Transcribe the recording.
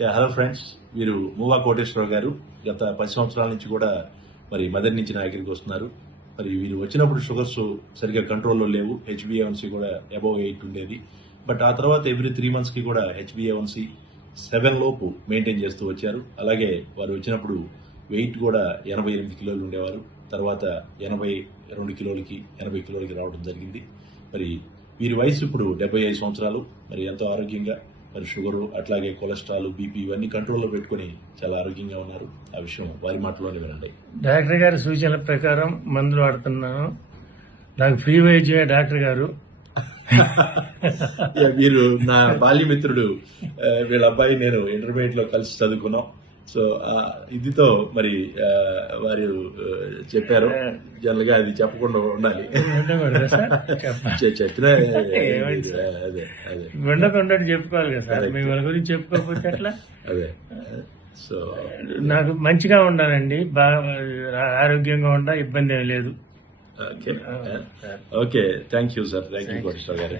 Hello friends, వీరు మూవా కోటేశ్వరరావు గారు గత 10 సంవత్సరాల నుంచి కూడా మరి మదర్ నుంచి నా దగ్గరికి వస్తున్నారు. మరి వీరు వచ్చినప్పుడు షుగర్స్ సరిగ్గా కంట్రోల్లో లేవు, HbA1c కూడా అబౌవ్ 8 ఉండేది. బట్ ఆ తర్వాత ఎవ్రీ 3 months కి కూడా HbA1c 7 లోపు మెయింటైన్ చేస్తూ వచ్చారు. అలాగే వారు వచ్చినప్పుడు వెయిట్ కూడా 88 కిలోలు ఉండేవారు. తర్వాత 82 కిలోలకి 80 కిలోలకి రావడం జరిగింది. మరి వీరి వయసు ఇప్పుడు 75 సంవత్సరాలు. మరి ఎంతో ఆరోగ్యంగా, మరి షుగరు అట్లాగే కొలెస్ట్రాల్, బీపీ ఇవన్నీ కంట్రోల్లో పెట్టుకుని చాలా ఆరోగ్యంగా ఉన్నారు. ఆ విషయం వారి మాటలోనే వినండి. డాక్టర్ గారి సూచనల ప్రకారం మందులు వాడుతున్నాను. నాకు ఫ్రీ వైద్యమే డాక్టర్ గారు. వీరు నా బాల్యమిత్రుడు. వీళ్ళ అబ్బాయి నేను ఇంటర్మీడియట్ లో కలిసి చదువుకున్నాం. సో ఇదితో మరి వారు చెప్పారు. జనరల్ గా అది చెప్పకుండా ఉండాలి. చెప్పినా అదే ఉండకుండా చెప్పుకోవాలి కదా సార్. మీ వాళ్ళ గురించి చెప్పుకోకపోతే ఎట్లా? అదే. సో నాకు మంచిగా ఉండాలండి, బాగా ఆరోగ్యంగా ఉండా, ఇబ్బంది ఏమి లేదు. Okay, thank you sir. Thank you Koteswara గారు.